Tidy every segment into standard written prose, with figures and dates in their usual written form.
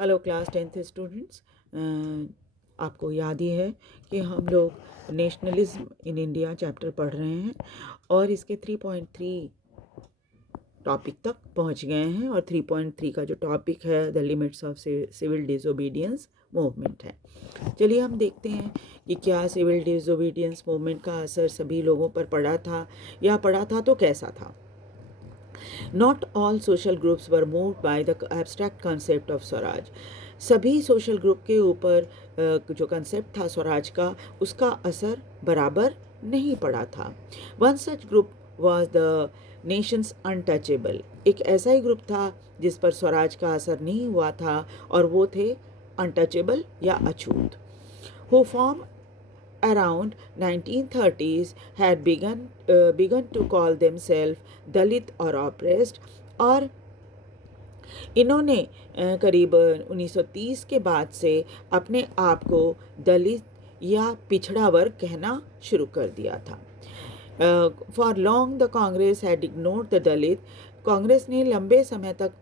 Hello class 10th students. आपको याद ही है कि हम लोग नेशनलिज्म इन इंडिया चैप्टर पढ़ रहे हैं और इसके 3.3 टॉपिक तक पहुंच गए हैं और 3.3 का जो टॉपिक है the limits of civil disobedience movement है। चलिए हम देखते हैं कि क्या सिविल डिसोबीडियंस मूवमेंट का असर सभी लोगों पर पड़ा था, या पड़ा था तो कैसा था। Not all social groups were moved by the abstract concept of Swaraj. सभी सोशल ग्रुप के ऊपर जो कंसेप्ट था स्वराज का, उसका असर बराबर नहीं पड़ा था। One such group was the Nations untouchable. एक ऐसा ही ग्रुप था जिस पर स्वराज का असर नहीं हुआ था, और वो थे अनटचेबल या अछूत। Who form around 1930s had begun to call themselves Dalit or oppressed, और इन्होंने करीब 1930 के बाद से अपने आप को दलित या पिछड़ा वर्ग कहना शुरू कर दिया था। For long the Congress had ignored the Dalit. Congress ने लंबे समय तक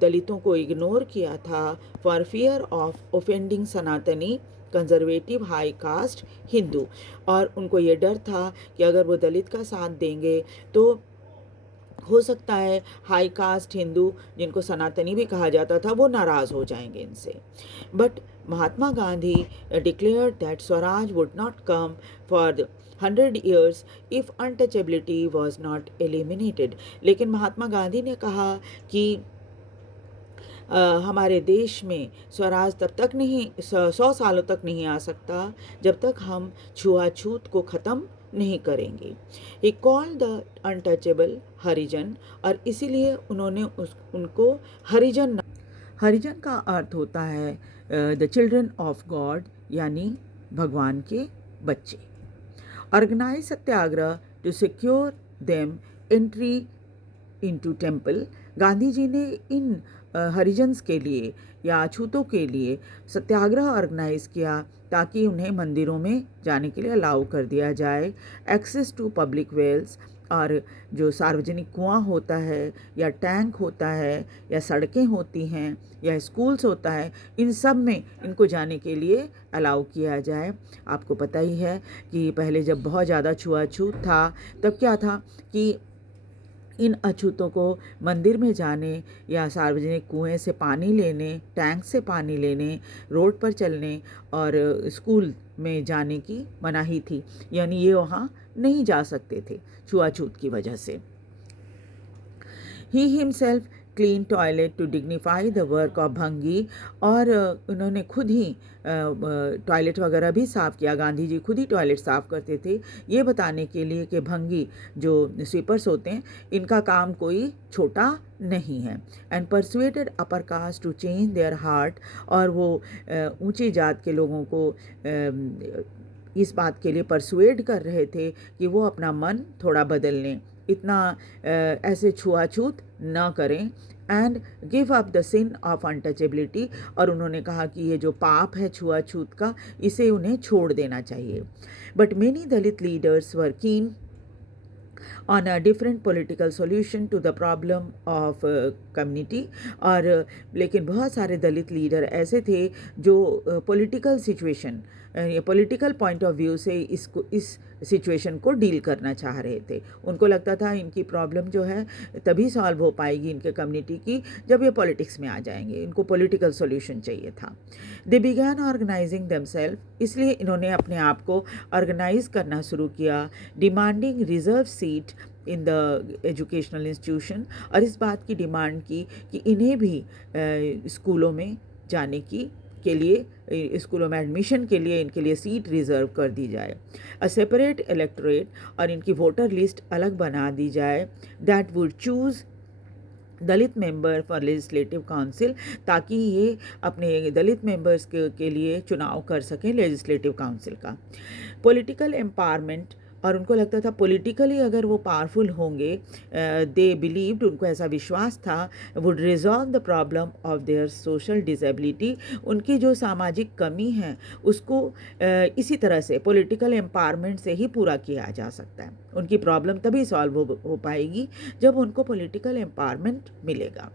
दलितों को इग्नोर किया था। फॉर फियर ऑफ ओफेंडिंग सनातनी कंजर्वेटिव हाई कास्ट हिंदू, और उनको ये डर था कि अगर वो दलित का साथ देंगे तो हो सकता है हाई कास्ट हिंदू, जिनको सनातनी भी कहा जाता था, वो नाराज़ हो जाएंगे इनसे। But Mahatma Gandhi declared that Swaraj would not come for 100 years if untouchability was not eliminated। लेकिन महात्मा गांधी ने कहा कि हमारे देश में स्वराज तब तक नहीं, 100 सालों तक नहीं आ सकता जब तक हम छुआछूत को ख़त्म नहीं करेंगे। ही कॉल्ड द अनटचेबल हरिजन, और इसीलिए उन्होंने उनको हरिजन का अर्थ होता है द चिल्ड्रन ऑफ गॉड, यानी भगवान के बच्चे। Organise satyagraha to secure them entry into temple. Gandhi ji ने इन हरिजन्स के लिए या अछूतों के लिए सत्याग्रह ऑर्गेनाइज किया ताकि उन्हें मंदिरों में जाने के लिए अलाउ कर दिया जाए। एक्सेस टू पब्लिक वेल्स, और जो सार्वजनिक कुआं होता है या टैंक होता है या सड़कें होती हैं या स्कूल्स होता है, इन सब में इनको जाने के लिए अलाउ किया जाए। आपको पता ही है कि पहले जब बहुत ज़्यादा छुआछूत था तब क्या था कि इन अछूतों को मंदिर में जाने या सार्वजनिक कुएं से पानी लेने, टैंक से पानी लेने, रोड पर चलने और स्कूल में जाने की मनाही थी, यानी ये वहाँ नहीं जा सकते थे छुआछूत की वजह से। He himself clean toilet to dignify the work of bhangi, और उन्होंने खुद ही टॉयलेट वगैरह भी साफ़ किया। गांधी जी खुद ही टॉयलेट साफ़ करते थे, ये बताने के लिए कि भंगी जो स्वीपर्स होते हैं इनका काम कोई छोटा नहीं है। And persuaded upper caste to change their heart, और वो ऊंची जात के लोगों को इस बात के लिए परसुएड कर रहे थे कि वो अपना मन थोड़ा बदल लें, इतना ऐसे छुआछूत न करें। And give up the sin of untouchability, और उन्होंने कहा कि ये जो पाप है छुआछूत का, इसे उन्हें छोड़ देना चाहिए। But many Dalit leaders were कीन on a different political solution to the problem of community, और लेकिन बहुत सारे दलित लीडर ऐसे थे जो पॉलिटिकल सिचुएशन या पॉलिटिकल पॉइंट ऑफ व्यू से इस सिचुएशन को डील करना चाह रहे थे। उनको लगता था इनकी प्रॉब्लम जो है तभी सॉल्व हो पाएगी इनके कम्युनिटी की जब ये पॉलिटिक्स में आ जाएंगे, इनको पॉलिटिकल सॉल्यूशन चाहिए था। दे बिगैन ऑर्गेनाइजिंग देमसेल्फ, इसलिए इन्होंने अपने आप को ऑर्गेनाइज करना शुरू किया। Demanding reserve seat in the educational institution, और इस बात की डिमांड की कि इन्हें भी स्कूलों में जाने के लिए, स्कूलों में एडमिशन के लिए इनके लिए सीट रिज़र्व कर दी जाए। अ सेपरेट इलेक्टोरेट, और इनकी वोटर लिस्ट अलग बना दी जाए। That would choose Dalit member for legislative council, ताकि ये अपने दलित मेंबर्स के लिए चुनाव कर सकें लेजिस्लेटिव काउंसिल का। पॉलिटिकल एम्पावरमेंट और उनको लगता था पॉलिटिकली अगर वो पावरफुल होंगे, दे बिलीव्ड, उनको ऐसा विश्वास था, would resolve the problem of their social disability, उनकी जो सामाजिक कमी है उसको इसी तरह से पॉलिटिकल एम्पावरमेंट से ही पूरा किया जा सकता है। उनकी प्रॉब्लम तभी सॉल्व हो पाएगी जब उनको पॉलिटिकल एम्पावरमेंट मिलेगा।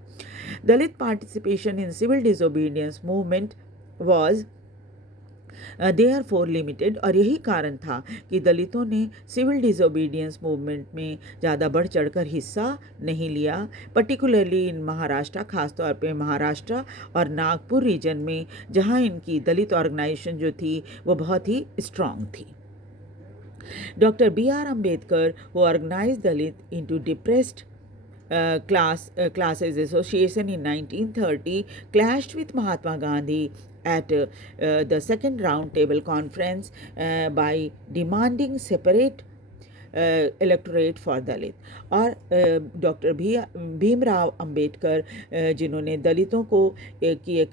Dalit participation in civil disobedience movement was therefore limited, और यही कारण था कि दलितों ने सिविल डिसोबीडियंस मूवमेंट में ज़्यादा बढ़ चढ़कर हिस्सा नहीं लिया, पर्टिकुलरली इन महाराष्ट्र, खासतौर पे महाराष्ट्र और नागपुर रीजन में, जहां इनकी दलित ऑर्गेनाइजेशन जो थी वो बहुत ही स्ट्रांग थी। Doctor B.R. Ambedkar, who organized Dalit into depressed classes association in 1930, clashed with Mahatma Gandhi at the second round table conference by demanding separate electorate for Dalit. और डॉक्टर भीमराव अंबेडकर, जिन्होंने दलितों को की एक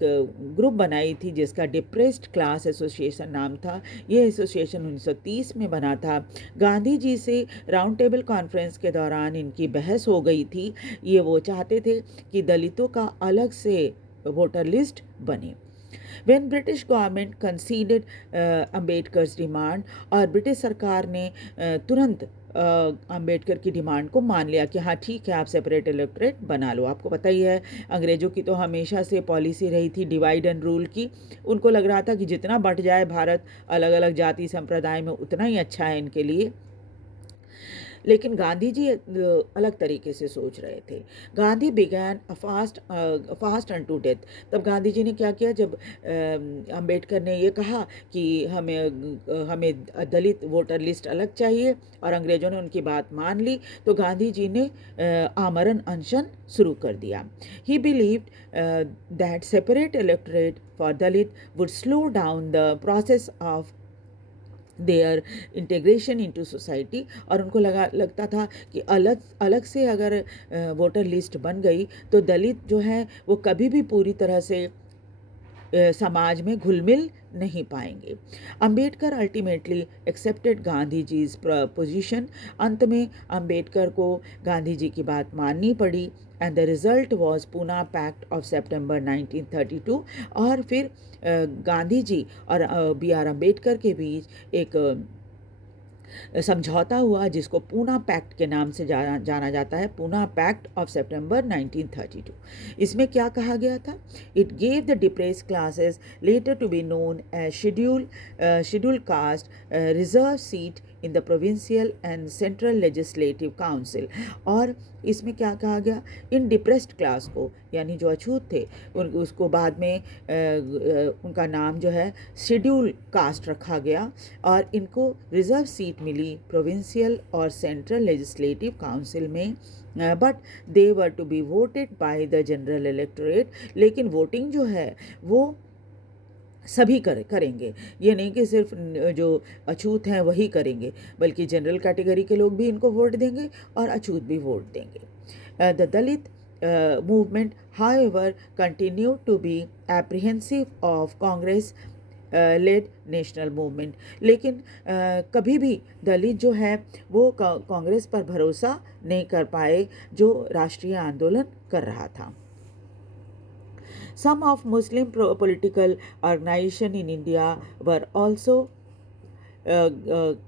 ग्रुप बनाई थी जिसका डिप्रेस्ड क्लास एसोसिएशन नाम था, ये एसोसिएशन 1930 में बना था। गांधी जी से राउंड टेबल कॉन्फ्रेंस के दौरान इनकी बहस हो गई थी। ये वो चाहते थे कि दलितों का अलग से वोटर लिस्ट बने। When British government conceded Ambedkar's demand, और ब्रिटिश सरकार ने तुरंत अंबेडकर की डिमांड को मान लिया कि हाँ ठीक है, आप सेपरेट इलेक्टोरेट बना लो। आपको पता ही है अंग्रेज़ों की तो हमेशा से पॉलिसी रही थी डिवाइड एंड रूल की। उनको लग रहा था कि जितना बढ़ जाए भारत अलग अलग जाति संप्रदाय में उतना ही अच्छा है इनके लिए। लेकिन गांधी जी अलग तरीके से सोच रहे थे। Gandhi began a fast unto death. तब गांधी जी ने क्या किया, जब अंबेडकर ने ये कहा कि हमें दलित वोटर लिस्ट अलग चाहिए और अंग्रेज़ों ने उनकी बात मान ली, तो गांधी जी ने आमरण अनशन शुरू कर दिया। ही believed that separate electorate for Dalit would slow down the process of their integration into society. और उनको लगता था कि अलग से अगर वोटर लिस्ट बन गई तो दलित जो है वो कभी भी पूरी तरह से समाज में घुल मिल नहीं पाएंगे। Ambedkar ultimately accepted Gandhi ji position. अंत में अंबेडकर को गांधी जी की बात माननी पड़ी and the result was Poona Pact of September 1932। और फिर गांधी जी और B.R. अम्बेडकर के बीच एक समझौता हुआ जिसको पूना पैक्ट के नाम से जाना जाता है, पूना पैक्ट ऑफ सितंबर 1932। इसमें क्या कहा गया था? It gave the depress classes later to be known as schedule caste reserve seat in the provincial and central legislative council. और इसमें क्या कहा गया, इन डिप्रेस्ड क्लास को, यानी जो अछूत थे, उसको बाद में उनका नाम जो है शेड्यूल कास्ट रखा गया और इनको रिजर्व सीट मिली प्रोविंशियल और सेंट्रल लेजिस्लेटिव काउंसिल में। But they were to be voted by the general electorate. लेकिन वोटिंग जो है वो सभी करेंगे, ये नहीं कि सिर्फ जो अछूत हैं वही करेंगे, बल्कि जनरल कैटेगरी के लोग भी इनको वोट देंगे और अछूत भी वोट देंगे। The Dalit movement, however, continued to be apprehensive of Congress led national movement। लेकिन कभी भी दलित जो है वो कांग्रेस पर भरोसा नहीं कर पाए जो राष्ट्रीय आंदोलन कर रहा था। Some of Muslim political organizations in India were also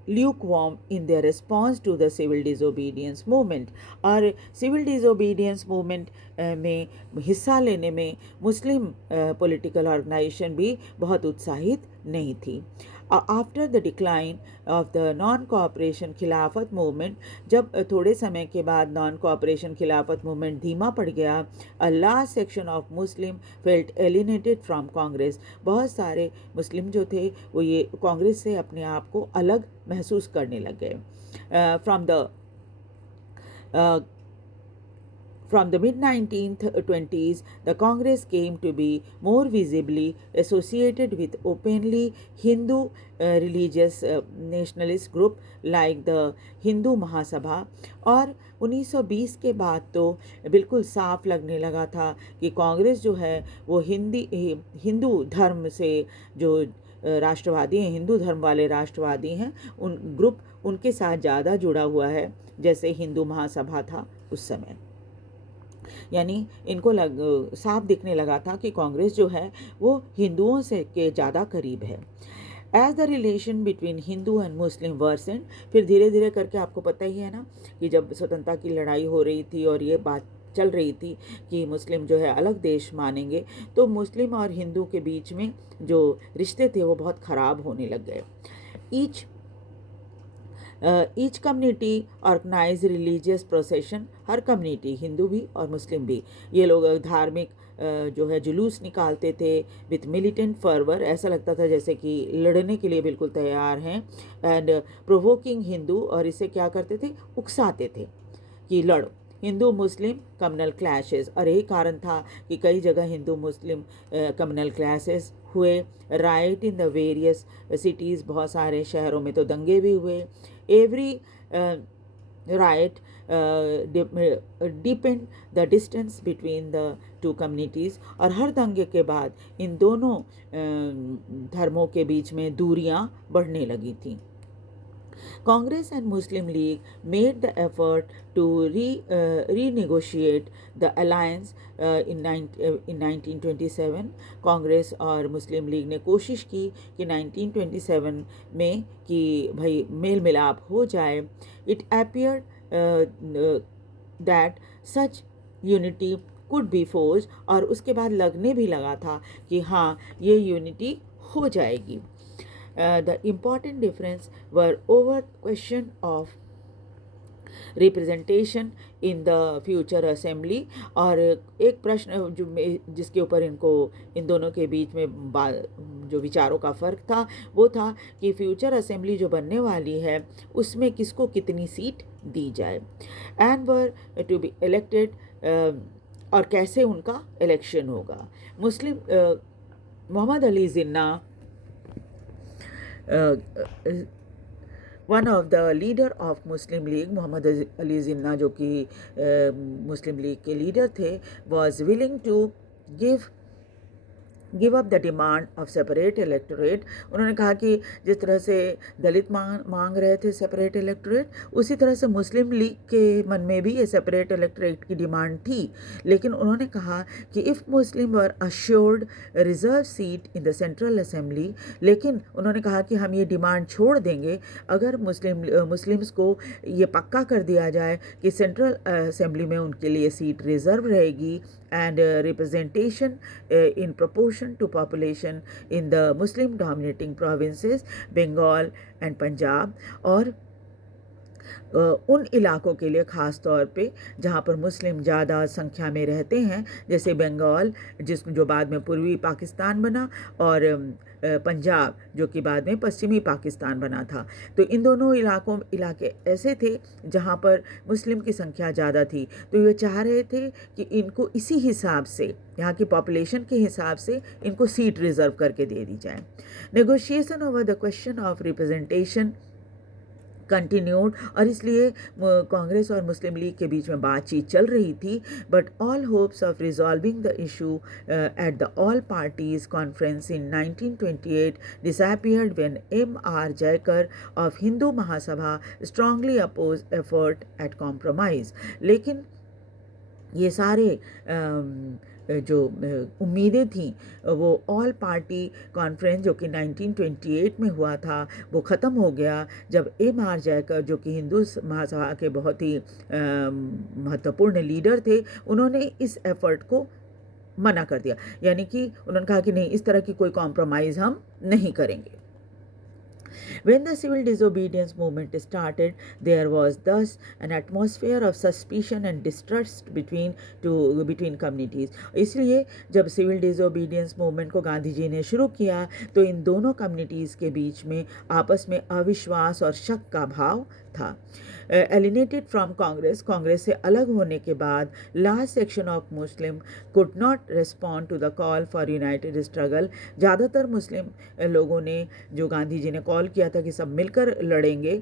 lukewarm in their response to the civil disobedience movement। और सिविल डिसोबीडियंस मूवमेंट में हिस्सा लेने में मुस्लिम पॉलिटिकल ऑर्गेनाइजेशन भी बहुत उत्साहित नहीं थी। After the decline of the non cooperation खिलाफत मूवमेंट, जब थोड़े समय के बाद नॉन कोऑपरेशन खिलाफत मूवमेंट धीमा पड़ गया, a large section of Muslim felt alienated from Congress. बहुत सारे मुस्लिम जो थे वो ये कांग्रेस से अपने आप को अलग महसूस करने लग गए। From the mid-1920s, the Congress came to be more visibly associated with openly Hindu religious nationalist group like the Hindu Mahasabha। और 1920 के बाद तो बिल्कुल साफ लगने लगा था कि कांग्रेस जो है वो हिंदू धर्म से जो राष्ट्रवादी हैं, हिंदू धर्म वाले राष्ट्रवादी हैं, उन ग्रुप उनके साथ ज़्यादा जुड़ा हुआ है, जैसे हिंदू महासभा था उस समय। यानी इनको साफ दिखने लगा था कि कांग्रेस जो है वो हिंदुओं से के ज़्यादा करीब है। As the relation between Hindu and Muslim worsened, फिर धीरे धीरे करके, आपको पता ही है ना कि जब स्वतंत्रता की लड़ाई हो रही थी और ये बात चल रही थी कि मुस्लिम जो है अलग देश मानेंगे, तो मुस्लिम और हिंदू के बीच में जो रिश्ते थे वो बहुत ख़राब होने लग गए। Each community organise religious procession, हर कम्युनिटी, हिंदू भी और मुस्लिम भी, ये लोग धार्मिक जो है जुलूस निकालते थे विथ मिलिटेंट फर्वर, ऐसा लगता था जैसे कि लड़ने के लिए बिल्कुल तैयार हैं, एंड प्रोवोकिंग हिंदू, और इसे क्या करते थे, उकसाते थे कि लड़ो। हिंदू मुस्लिम कम्युनल क्लैशेस, और यही कारण था कि कई जगह हिंदू मुस्लिम कम्युनल क्लैशेस हुए। Right in the various cities, बहुत सारे शहरों में तो दंगे भी हुए। Every right depend the distance between the two communities, और हर दंगे के बाद इन दोनों धर्मों के बीच में दूरियां बढ़ने लगी थीं। Congress and Muslim League made the effort to renegotiate the alliance in 1927. Congress और मुस्लिम लीग ने कोशिश की कि 1927 में कि भाई मेल मिलाप हो जाए। It appeared that such unity could be forged, और उसके बाद लगने भी लगा था कि हाँ ये यूनिटी हो जाएगी। The important difference were over question of representation in the future assembly, और एक प्रश्न जिसके ऊपर इन दोनों के बीच में जो विचारों का फ़र्क था वो था कि फ्यूचर असेंबली जो बनने वाली है उसमें किसको कितनी सीट दी जाए, and were to be elected, और कैसे उनका इलेक्शन होगा। Muslim Muhammad Ali Jinnah, one of the leader of Muslim League, Muhammad Ali Jinnah जो कि मुस्लिम लीग के लीडर थे, was willing to give up the demand of separate electorate. उन्होंने कहा कि जिस तरह से दलित मांग रहे थे सेपरेट इलेक्टोरेट, उसी तरह से मुस्लिम लीग के मन में भी ये सेपरेट इलेक्टोरेट की डिमांड थी, लेकिन उन्होंने कहा कि if Muslim were assured reserve seat in the central assembly, लेकिन उन्होंने कहा कि हम ये डिमांड छोड़ देंगे अगर मुस्लिम्स को ये पक्का कर दिया जाए कि सेंट्रल असेंबली में उनके लिए सीट रिजर्व रहेगी, and representation in proportion to population in the Muslim dominating provinces Bengal and Punjab, और उन इलाकों के लिए ख़ास तौर पे जहाँ पर मुस्लिम ज़्यादा संख्या में रहते हैं, जैसे बंगाल जो बाद में पूर्वी पाकिस्तान बना, और पंजाब जो कि बाद में पश्चिमी पाकिस्तान बना था। तो इन दोनों इलाके ऐसे थे जहाँ पर मुस्लिम की संख्या ज़्यादा थी, तो ये चाह रहे थे कि इनको इसी हिसाब से, यहाँ की पॉपुलेशन के हिसाब से इनको सीट रिज़र्व करके दे दी जाए। Negotiation over the question of representation continued, और इसलिए कांग्रेस और मुस्लिम लीग के बीच में बातचीत चल रही थी, but all hopes of resolving the issue at the all parties conference in 1928 disappeared when M.R. Jayakar of Hindu Mahasabha strongly oppose effort at compromise. लेकिन ये सारे जो उम्मीदें थीं वो ऑल पार्टी कॉन्फ्रेंस जो कि 1928 में हुआ था वो ख़त्म हो गया जब M.R. जयकर जो कि हिंदू महासभा के बहुत ही महत्वपूर्ण लीडर थे, उन्होंने इस एफ़र्ट को मना कर दिया। यानी कि उन्होंने कहा कि नहीं, इस तरह की कोई कॉम्प्रोमाइज़ हम नहीं करेंगे। When the civil disobedience movement started, there was thus an atmosphere of suspicion and distrust between communities. इसलिए जब सिविल डिसोबीडियंस मूवमेंट को गांधी जी ने शुरू किया तो इन दोनों कम्युनिटीज़ के बीच में आपस में अविश्वास और शक का भाव था। एलिनेटेड फ्रॉम कांग्रेस से अलग होने के बाद large section of Muslim could not respond to the call for united struggle. ज़्यादातर मुस्लिम लोगों ने जो गांधी जी ने कॉल किया था कि सब मिलकर लड़ेंगे,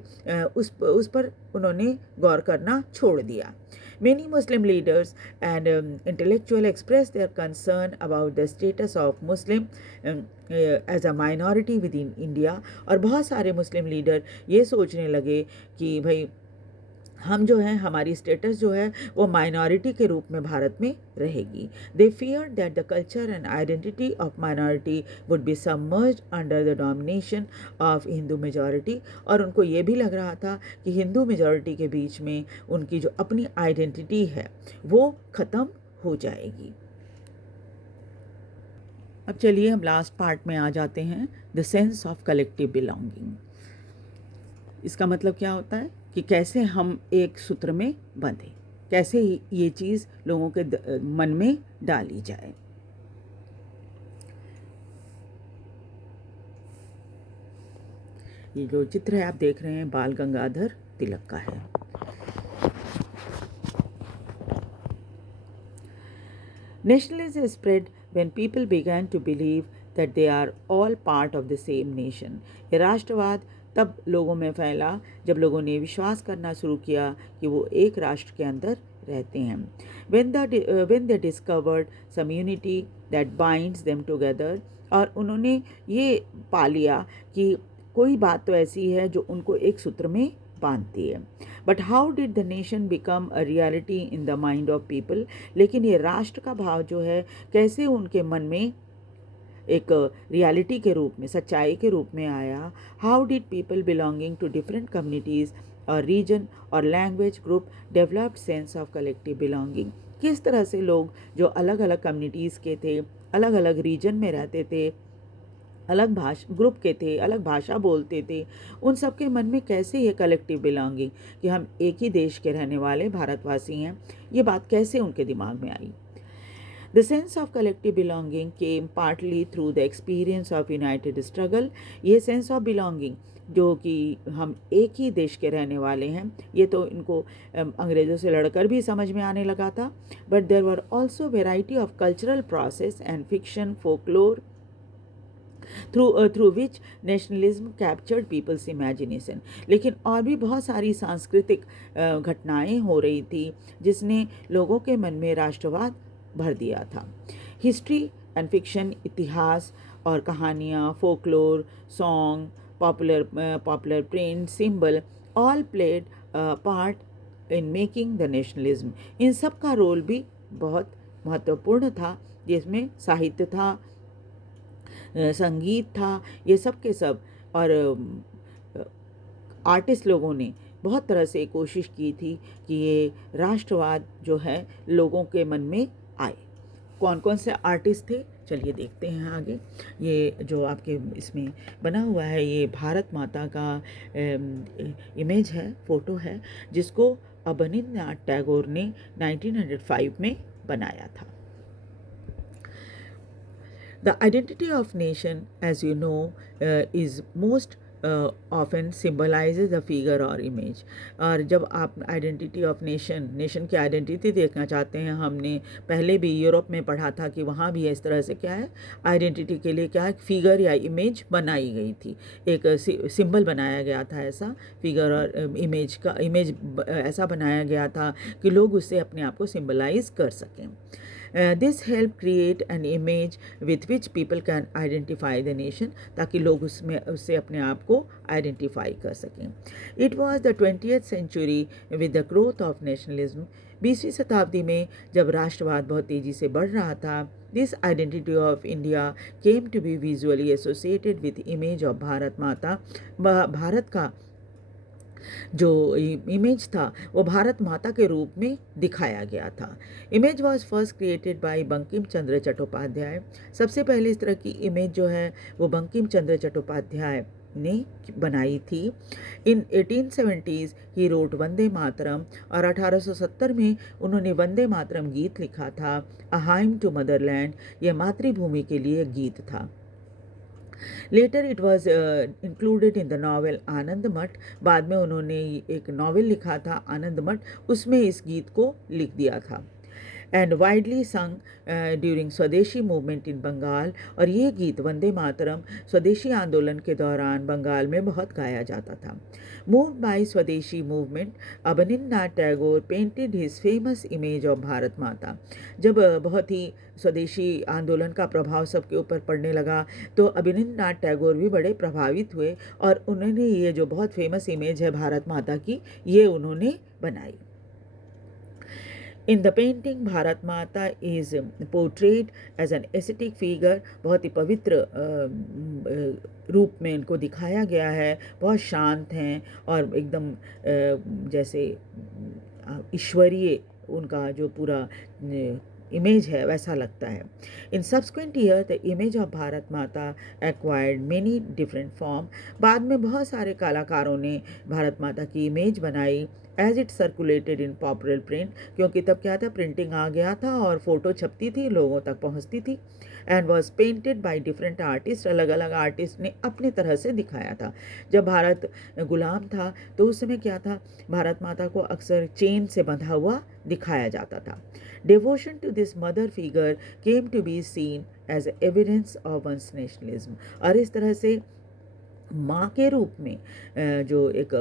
उस पर उन्होंने गौर करना छोड़ दिया। Many Muslim leaders and intellectuals expressed their concern about the status of Muslim as a minority within India. और बहुत सारे मुस्लिम लीडर ये सोचने लगे कि भाई हम जो हैं, हमारी स्टेटस जो है वो माइनॉरिटी के रूप में भारत में रहेगी. दे fear that the culture and identity of minority would be submerged under the domination of Hindu majority. और उनको ये भी लग रहा था कि हिंदू मेजॉरिटी के बीच में उनकी जो अपनी आइडेंटिटी है वो ख़त्म हो जाएगी. अब चलिए हम लास्ट पार्ट में आ जाते हैं, the sense of collective belonging. इसका मतलब क्या होता है कि कैसे हम एक सूत्र में बंधे, कैसे ये चीज़ लोगों के मन में डाली जाए. ये जो चित्र है आप देख रहे हैं बाल गंगाधर तिलक का है. Nationalism spread when people began to believe that they are all part of the same nation. ये राष्ट्रवाद तब लोगों में फैला जब लोगों ने विश्वास करना शुरू किया कि वो एक राष्ट्र के अंदर रहते हैं. When they discovered some unity that binds them together, और उन्होंने ये पा लिया कि कोई बात तो ऐसी है जो उनको एक सूत्र में बांधती है. But how did the nation become a reality in the mind of people. लेकिन ये राष्ट्र का भाव जो है कैसे उनके मन में एक रियलिटी के रूप में, सच्चाई के रूप में आया. How did people belonging to different communities और रीजन और language group developed sense of collective belonging. किस तरह से लोग जो अलग अलग कम्युनिटीज़ के थे, अलग अलग रीजन में रहते थे, अलग ग्रुप के थे, अलग भाषा बोलते थे, उन सब के मन में कैसे ये कलेक्टिव बिलोंगिंग कि हम एक ही देश के रहने वाले भारतवासी हैं, ये बात कैसे उनके दिमाग में आई. The sense of collective belonging came partly through the experience of united struggle. ये sense of belonging जो कि हम एक ही देश के रहने वाले हैं, ये तो इनको अंग्रेज़ों से लड़कर भी समझ में आने लगा था. But there were also variety of cultural process and fiction, folklore, through which nationalism captured people's imagination. लेकिन और भी बहुत सारी सांस्कृतिक घटनाएं हो रही थी जिसने लोगों के मन में राष्ट्रवाद भर दिया था. हिस्ट्री एंड फिक्शन, इतिहास और कहानियाँ, folklore, song, popular print, symbol, all played part in making the nationalism. इन सब का रोल भी बहुत महत्वपूर्ण था, जिसमें साहित्य था, संगीत था, ये सब के सब. और आर्टिस्ट लोगों ने बहुत तरह से कोशिश की थी कि ये राष्ट्रवाद जो है लोगों के मन में आए. कौन कौन से आर्टिस्ट थे चलिए देखते हैं आगे. ये जो आपके इसमें बना हुआ है ये भारत माता का इमेज है, फ़ोटो है, जिसको अबनिंद्रनाथ टैगोर ने 1905 में बनाया था. The identity of nation, as you know, is most often symbolizes the figure or image. और जब आप आइडेंटिटी ऑफ नेशन की आइडेंटिटी देखना चाहते हैं, हमने पहले भी यूरोप में पढ़ा था कि वहाँ भी इस तरह से क्या है, आइडेंटिटी के लिए क्या है, फिगर या इमेज बनाई गई थी, एक सिंबल बनाया गया था. ऐसा फिगर और इमेज ऐसा बनाया गया था कि लोग उससे अपने आप को सिंबलाइज कर सकें. This help create an image with which people can identify the nation, ताकि लोग उससे अपने आप को आइडेंटिफाई कर सकें. It was the 20th century with the growth of nationalism. 20वीं शताब्दी में जब राष्ट्रवाद बहुत तेज़ी से बढ़ रहा था, this identity of India came to be visually associated with image of Bharat माता. भारत का जो इमेज था वो भारत माता के रूप में दिखाया गया था. Image was first created by Bankim Chandra Chattopadhyay. सबसे पहले इस तरह की इमेज जो है वो बंकिम चंद्र चट्टोपाध्याय ने बनाई थी. इन 1870s he wrote Vande Mataram, और 1870 में उन्होंने वंदे मातरम गीत लिखा था. अ हाइम टू मदरलैंड, यह मातृभूमि के लिए गीत था. Later it was included in the novel आनंद मठ. बाद में उन्होंने एक नॉवेल लिखा था आनंद मठ, उसमें इस गीत को लिख दिया था. एंड वाइडली संग ड्यूरिंग स्वदेशी मूवमेंट इन बंगाल। और ये गीत वंदे मातरम स्वदेशी आंदोलन के दौरान बंगाल में बहुत गाया जाता था। Moved by Swadeshi movement, Abanindranath Tagore painted his famous image of Bharat Mata. जब बहुत ही स्वदेशी आंदोलन का प्रभाव सबके ऊपर पड़ने लगा तो अबनिंद्रनाथ टैगोर भी बड़े प्रभावित हुए और उन्होंने ये जो बहुत फेमस इमेज है भारत माता की, ये उन्होंने बनाई। In the painting Bharat Mata is portrayed as an aesthetic figure. बहुत ही पवित्र रूप में इनको दिखाया गया है। बहुत शांत हैं और एकदम जैसे ईश्वरीय उनका जो पूरा इमेज है वैसा लगता है। In subsequent year the image of Bharat Mata acquired many different form. बाद में बहुत सारे कलाकारों ने भारत माता की इमेज बनाई as it circulated in popular print, क्योंकि तब क्या था, प्रिंटिंग आ गया था और फोटो छपती थी, लोगों तक पहुंचती थी। And was painted by different artist, अलग अलग आर्टिस्ट ने अपने तरह से दिखाया था। जब भारत गुलाम था तो उस समय क्या था, भारत माता को अक्सर चेन से बंधा हुआ दिखाया जाता था। Devotion to this mother figure came to be seen as evidence of one's nationalism. और इस तरह से माँ के रूप में जो एक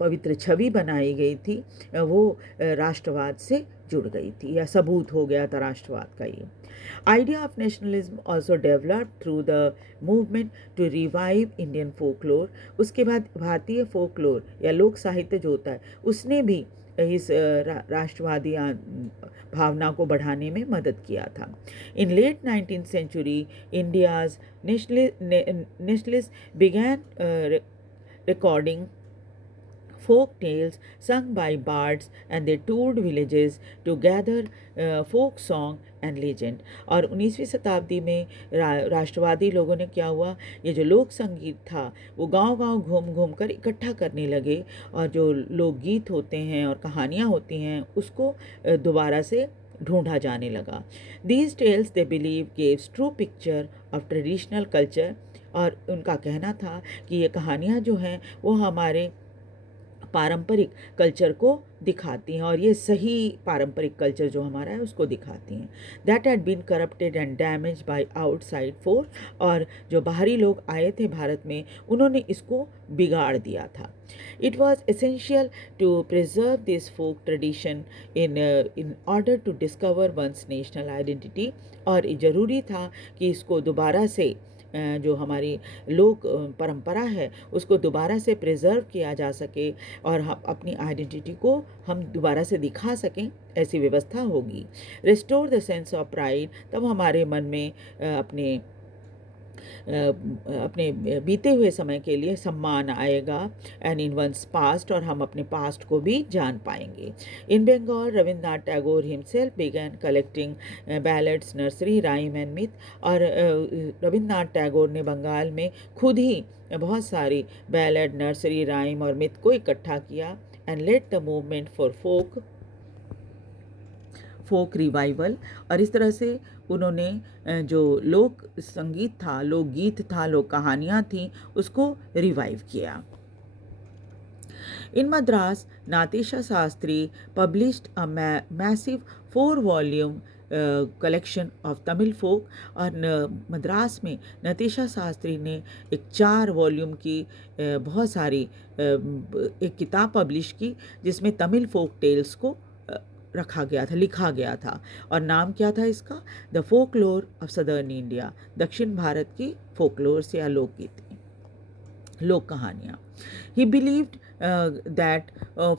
पवित्र छवि बनाई गई थी वो राष्ट्रवाद से जुड़ गई थी या सबूत हो गया था राष्ट्रवाद का। ये idea of nationalism also developed through the movement to revive Indian folklore. उसके बाद भारतीय फोकलोर या लोक साहित्य जो होता है उसने भी इस राष्ट्रवादी भावना को बढ़ाने में मदद किया था। इन late 19th century, India's nationalists began recording folk tales sung by bards and they toured villages to gather folk song and legend। और 19वीं शताब्दी में राष्ट्रवादी लोगों ने क्या हुआ, ये जो लोक संगीत था वो गांव-गांव घूम-घूम कर इकट्ठा करने लगे और जो लोकगीत होते हैं और कहानियाँ होती हैं उसको दोबारा से ढूंढा जाने लगा। These tales they believe gives true picture of traditional culture। और उनका कहना था कि ये कहानियाँ जो हैं वो हमारे पारंपरिक कल्चर को दिखाती हैं और ये सही पारंपरिक कल्चर जो हमारा है उसको दिखाती हैं। That had been corrupted and damage by outside force. और जो बाहरी लोग आए थे भारत में उन्होंने इसको बिगाड़ दिया था। It was essential to preserve this folk tradition in order to discover one's national identity. और ज़रूरी था कि इसको दोबारा से जो हमारी लोक परंपरा है उसको दोबारा से प्रिजर्व किया जा सके और हम अपनी आइडेंटिटी को हम दोबारा से दिखा सकें, ऐसी व्यवस्था होगी। Restore the sense of pride, तब हमारे मन में अपने बीते हुए समय के लिए सम्मान आएगा एंड इन वंस पास्ट, और हम अपने पास्ट को भी जान पाएंगे। In Bengal Rabindranath Tagore himself began collecting ballads, nursery rhyme and myth. और रविंद्रनाथ टैगोर ने बंगाल में खुद ही बहुत सारी बैलेड, नर्सरी राइम और मिथ को इकट्ठा किया and led the movement for folk revival. और इस तरह से उन्होंने जो लोक संगीत था, लोकगीत था, लोक कहानियाँ थीं, उसको रिवाइव किया। In Madras Natesa Sastri published a massive 4-volume collection of Tamil folk. और मद्रास में नतेशा शास्त्री ने एक 4 वॉल्यूम की बहुत सारी एक किताब पब्लिश की जिसमें तमिल फोक टेल्स को रखा गया था, लिखा गया था। और नाम क्या था इसका, the folklore of southern India, दक्षिण भारत की फोकलोर या लोकगीत, लोक कहानियाँ। ही believed that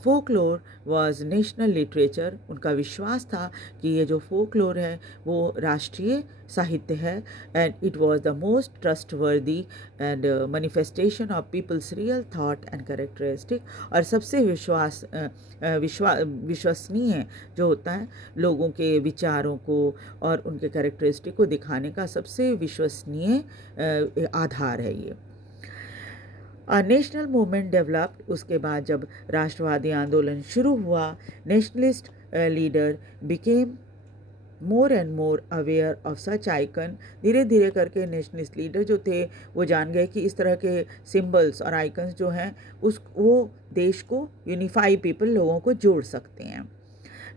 folklore was national literature. उनका विश्वास था कि ये जो फोकलोर है वो राष्ट्रीय साहित्य है and it was the most trustworthy and manifestation of people's real thought and characteristic. और सबसे विश्वसनीय जो होता है लोगों के विचारों को और उनके कैरेक्टरिस्टिक को दिखाने का सबसे विश्वसनीय आधार है ये। National movement developed. उसके बाद जब राष्ट्रवादी आंदोलन शुरू हुआ, nationalist leader became more and more aware of such icon. धीरे धीरे करके नेशनलिस्ट लीडर जो थे वो जान गए कि इस तरह के सिंबल्स और आइकन्स जो हैं वो देश को यूनिफाई पीपल, लोगों को जोड़ सकते हैं।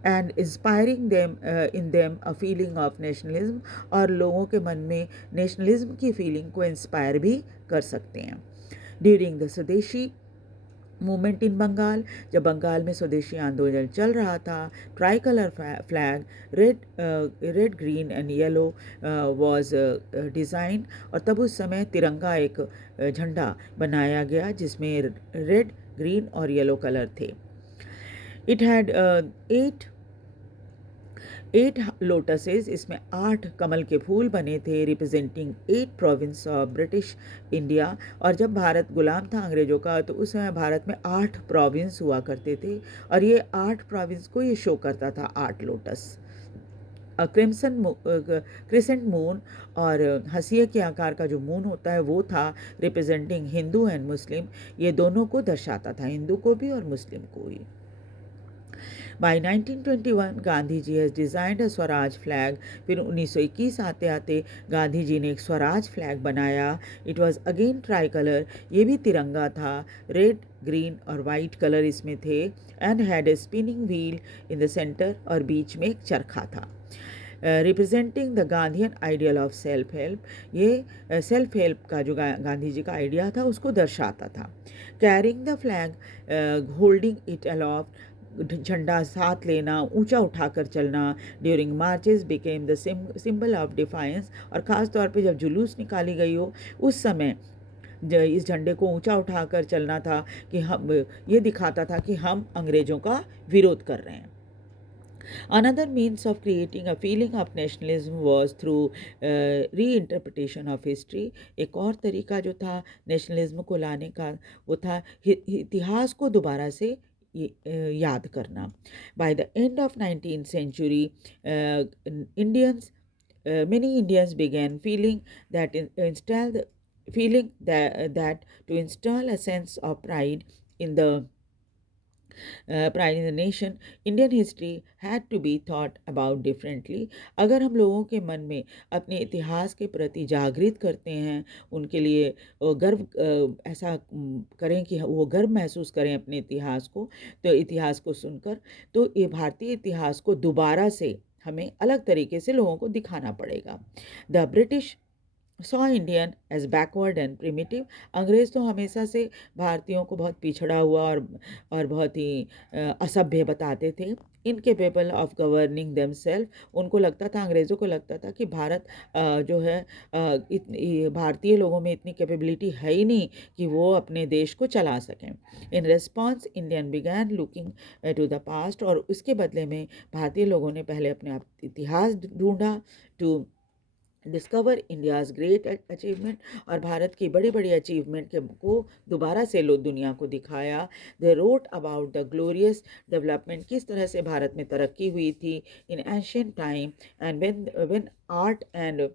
And inspiring them in them a feeling of nationalism, और लोगों के मन में नेशनलिज्म की फीलिंग को इंस्पायर भी कर सकते हैं। ड्यूरिंग द स्वदेशी मूवमेंट इन बंगाल, जब बंगाल में स्वदेशी आंदोलन चल रहा था, try colour flag red green and yellow was design, और तब उस समय तिरंगा एक झंडा बनाया गया जिसमें रेड ग्रीन और येलो कलर थे। इट हैड 8 लोटसेस, इसमें 8 कमल के फूल बने थे, representing 8 province of British India. और जब भारत गुलाम था अंग्रेज़ों का, तो उस समय भारत में 8 प्रोविंस हुआ करते थे, और ये 8 प्रोविंस को ये शो करता था 8 लोटस। क्रिसेंट मून, और हंसिए के आकार का जो मून होता है वो था, रिप्रेजेंटिंग हिंदू एंड मुस्लिम, ये दोनों को दर्शाता था, हिंदू को भी और मुस्लिम को भी। By 1921 Gandhi ji has designed a swaraj flag, फिर 1921 आते आते गांधी जी ने एक स्वराज फ्लैग बनाया। It was again tri colour, ये भी तिरंगा था, रेड ग्रीन और वाइट कलर इसमें थे, and had a spinning wheel in the centre, और बीच में एक चरखा था। Representing the Gandhian ideal of self help, ये सेल्फ हेल्प का जो गांधी जी का आइडिया था उसको दर्शाता था। Carrying the flag, holding it aloft, झंडा साथ लेना, ऊंचा उठाकर चलना, during marches became the symbol of defiance, और ख़ास तौर पे जब जुलूस निकाली गई हो उस समय इस झंडे को ऊंचा उठाकर चलना था कि हम ये दिखाता था कि हम अंग्रेज़ों का विरोध कर रहे हैं। Another means of creating a feeling of nationalism was through reinterpretation of history. एक और तरीका जो था नेशनलिज्म को लाने का वो था इतिहास को दोबारा से याद करना। By the end of 19th century, many Indians began feeling that that to install a sense of pride in the nation, Indian history had to be thought about differently. अगर हम लोगों के मन में अपने इतिहास के प्रति जागृत करते हैं, उनके लिए गर्व ऐसा करें कि वो गर्व महसूस करें अपने इतिहास को, तो इतिहास को सुनकर, तो ये भारतीय इतिहास को दोबारा से हमें अलग तरीके से लोगों को दिखाना पड़ेगा। The British saw Indian as backward and primitive, अंग्रेज़ तो हमेशा से भारतीयों को बहुत पिछड़ा हुआ और बहुत ही असभ्य बताते थे। Incapable of governing them self, उनको लगता था, अंग्रेज़ों को लगता था कि भारत जो है भारतीय लोगों में इतनी कैपेबिलिटी है ही नहीं कि वो अपने देश को चला सकें। In response Indian began looking to the past, और उसके बदले में भारतीय लोगों ने पहले अपने इतिहास ढूंढा, to discover India's great achievement, और भारत की बड़ी बड़ी अचीवमेंट को दोबारा से दुनिया को दिखाया। They wrote about the glorious development, किस तरह से भारत में तरक्की हुई थी in ancient time, and when art and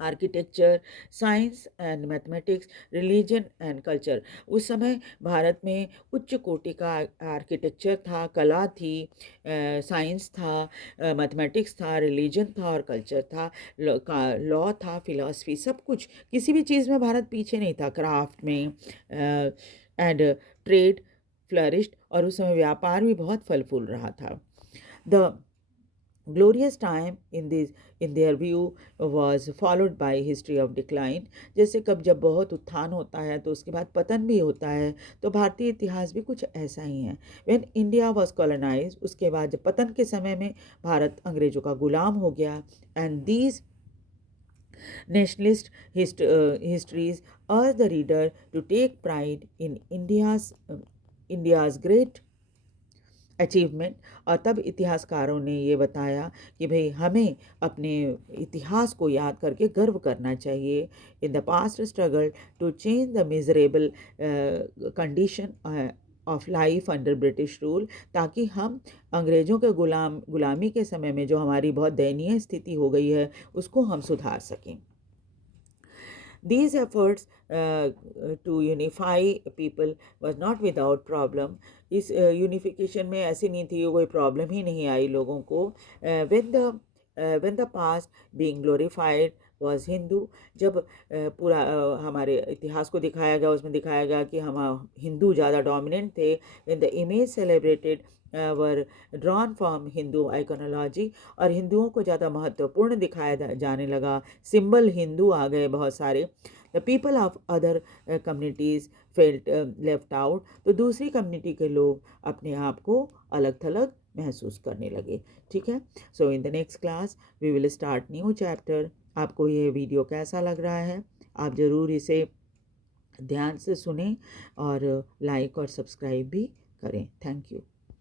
architecture, science and mathematics, religion and culture, उस समय भारत में उच्च कोटि का आर्किटेक्चर था, कला थी, साइंस था, मैथमेटिक्स था, रिलीजन था और कल्चर था, लॉ था, फिलॉसफी, सब कुछ, किसी भी चीज़ में भारत पीछे नहीं था। क्राफ्ट में एंड ट्रेड फ्लरिश्ड, और उस समय व्यापार भी बहुत फल फूल रहा था। The glorious time in their view was followed by history of decline, जैसे जब बहुत उत्थान होता है तो उसके बाद पतन भी होता है, तो भारतीय इतिहास भी कुछ ऐसा ही है। when India was colonized, उसके बाद जब पतन के समय में भारत अंग्रेज़ों का गुलाम हो गया, and these nationalist histories urge the reader to take pride in India's great achievement, और तब इतिहासकारों ने ये बताया कि भाई हमें अपने इतिहास को याद करके गर्व करना चाहिए। In the past struggle to change the miserable condition of life under British rule, ताकि हम अंग्रेज़ों के गुलामी के समय में जो हमारी बहुत दयनीय स्थिति हो गई है उसको हम सुधार सकें। These efforts to unify people was not without problem. इस यूनिफिकेशन में ऐसी नहीं थी, कोई प्रॉब्लम ही नहीं आई लोगों को। When the past being glorified was Hindu. जब पूरा हमारे इतिहास को दिखाया गया, उसमें दिखाया गया कि हम हिंदू ज़्यादा डोमिनेंट थे। In the image celebrated were drawn from Hindu iconology, और हिंदुओं को ज़्यादा महत्वपूर्ण दिखाया जाने लगा, सिंबल हिंदू आ गए बहुत सारे। The people of other communities felt left out, तो दूसरी कम्युनिटी के लोग अपने आप को अलग थलग महसूस करने लगे। ठीक है, so in the next class we will start new chapter. आपको ये वीडियो कैसा लग रहा है, आप ज़रूर इसे ध्यान से सुनें और लाइक और सब्सक्राइब भी करें। Thank you.